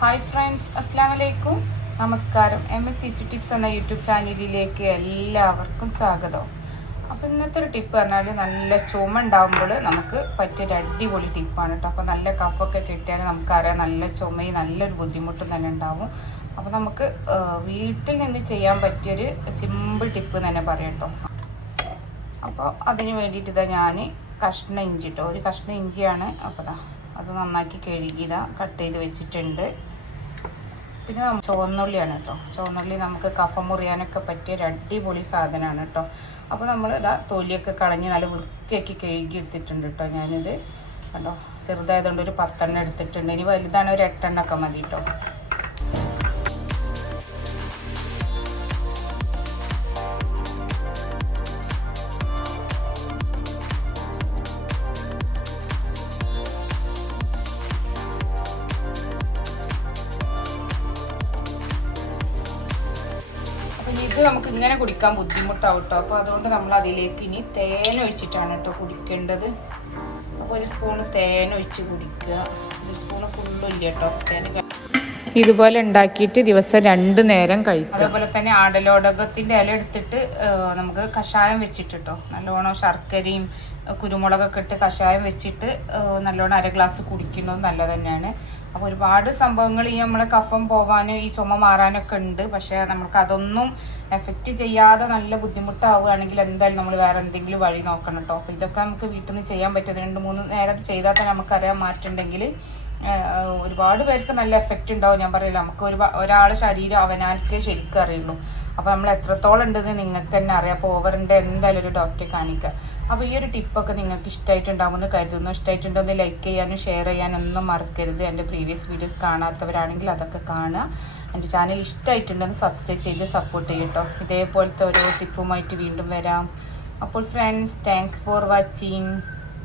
Hi friends, അസ്സാം വലൈക്കും. നമസ്കാരം. MSCC ടിപ്സ് എന്ന യൂട്യൂബ് ചാനലിലേക്ക് എല്ലാവർക്കും സ്വാഗതം. അപ്പോൾ ഇന്നത്തെ ഒരു ടിപ്പ് പറഞ്ഞാൽ നല്ല ചുമ ഉണ്ടാകുമ്പോൾ നമുക്ക് പറ്റിയൊരു അടിപൊളി ടിപ്പാണ് കേട്ടോ. അപ്പോൾ നല്ല കഫൊക്കെ കിട്ടിയാൽ നമുക്കറിയാം നല്ല ചുമയും നല്ലൊരു ബുദ്ധിമുട്ടും തന്നെ ഉണ്ടാവും. അപ്പോൾ നമുക്ക് വീട്ടിൽ നിന്ന് ചെയ്യാൻ പറ്റിയൊരു സിമ്പിൾ ടിപ്പ് തന്നെ പറയാം കേട്ടോ. അപ്പോൾ അതിന് വേണ്ടിയിട്ട് ഇതാ ഞാൻ കഷ്ണം ഇഞ്ചി കേട്ടോ, ഒരു കഷ്ണം ഇഞ്ചിയാണ്. അപ്പോൾ അത് നന്നാക്കി കഴുകിയതാ കട്ട് ചെയ്ത് വെച്ചിട്ടുണ്ട്. പിന്നെ ചുവന്നുള്ളിയാണ് കേട്ടോ. ചുവന്നുള്ളി നമുക്ക് കഫം മുറിയാനൊക്കെ പറ്റിയ ഒരു അടിപൊളി സാധനമാണ് കേട്ടോ. അപ്പോൾ നമ്മൾ ഇതാ തൊലിയൊക്കെ കളഞ്ഞ് നല്ല വൃത്തിയാക്കി കഴുകി എടുത്തിട്ടുണ്ട് കേട്ടോ. ഞാനിത് കണ്ടോ, ചെറുതായതുകൊണ്ട് ഒരു 10 എണ്ണം എടുത്തിട്ടുണ്ട്. ഇനി വലുതാണ് ഒരു 8 എണ്ണമൊക്കെ മതി കേട്ടോ. ഇത് നമുക്ക് ഇങ്ങനെ കുടിക്കാൻ ബുദ്ധിമുട്ടാവും കേട്ടോ. അപ്പോൾ അതുകൊണ്ട് നമ്മൾ അതിലേക്ക് ഇനി തേൻ ഒഴിച്ചിട്ടാണ് കേട്ടോ കുടിക്കേണ്ടത്. അപ്പോൾ ഒരു സ്പൂണ് തേൻ ഒഴിച്ച് കുടിക്കുക. ഒരു സ്പൂണ് ഫുള്ളും ഇല്ല കേട്ടോ തേൻ. ഇതുപോലെ ഉണ്ടാക്കിയിട്ട് ദിവസം 2 നേരം കഴിക്കും. അതേപോലെ തന്നെ ആടലോടകത്തിൻ്റെ ഇല എടുത്തിട്ട് നമുക്ക് കഷായം വെച്ചിട്ട് കേട്ടോ, നല്ലോണം ശർക്കരയും കുരുമുളകൊക്കെ ഇട്ട് കഷായം വെച്ചിട്ട് നല്ലോണം 1 ഗ്ലാസ് കുടിക്കുന്നത് നല്ലത് തന്നെയാണ്. അപ്പോൾ ഒരുപാട് സംഭവങ്ങൾ ഈ നമ്മളെ കഫം പോകാനും ഈ ചുമ മാറാനൊക്കെ ഉണ്ട്. പക്ഷേ നമുക്ക് അതൊന്നും എഫക്റ്റ് ചെയ്യാതെ നല്ല ബുദ്ധിമുട്ടാവുകയാണെങ്കിൽ എന്തായാലും നമ്മൾ വേറെ എന്തെങ്കിലും വഴി നോക്കണം കേട്ടോ. അപ്പോൾ ഇതൊക്കെ നമുക്ക് വീട്ടിൽ നിന്ന് ചെയ്യാൻ പറ്റും. 2-3 നേരം ചെയ്താൽ തന്നെ നമുക്കറിയാൻ മാറ്റുണ്ടെങ്കിൽ ഒരുപാട് പേർക്ക് നല്ല എഫക്റ്റ് ഉണ്ടാവും. ഞാൻ പറയില്ല, നമുക്ക് ഒരാളുടെ ശരീരം അവനാൽക്കേ ശരിക്കും അറിയുള്ളൂ. അപ്പോൾ നമ്മൾ എത്രത്തോളം ഉണ്ടെന്ന് നിങ്ങൾക്ക് തന്നെ അറിയാം. അപ്പോൾ ഓവറിൻ്റെ എന്തായാലും ഒരു ഡോക്ടറെ കാണിക്കുക. അപ്പോൾ ഈ ഒരു ടിപ്പൊക്കെ നിങ്ങൾക്ക് ഇഷ്ടമായിട്ടുണ്ടാകുമെന്ന് കരുതുന്നു. ഇഷ്ടമായിട്ടുണ്ടോ എന്ന് ലൈക്ക് ചെയ്യാനും ഷെയർ ചെയ്യാനും ഒന്നും മറക്കരുത്. എൻ്റെ പ്രീവിയസ് വീഡിയോസ് കാണാത്തവരാണെങ്കിൽ അതൊക്കെ കാണുക. എൻ്റെ ചാനൽ ഇഷ്ടമായിട്ടുണ്ടെന്ന് സബ്സ്ക്രൈബ് ചെയ്ത് സപ്പോർട്ട് ചെയ്യട്ടോ. ഇതേപോലത്തെ ഓരോ ടിപ്പുമായിട്ട് വീണ്ടും വരാം. അപ്പോൾ ഫ്രണ്ട്സ്, താങ്ക്സ് ഫോർ വാച്ചിങ്.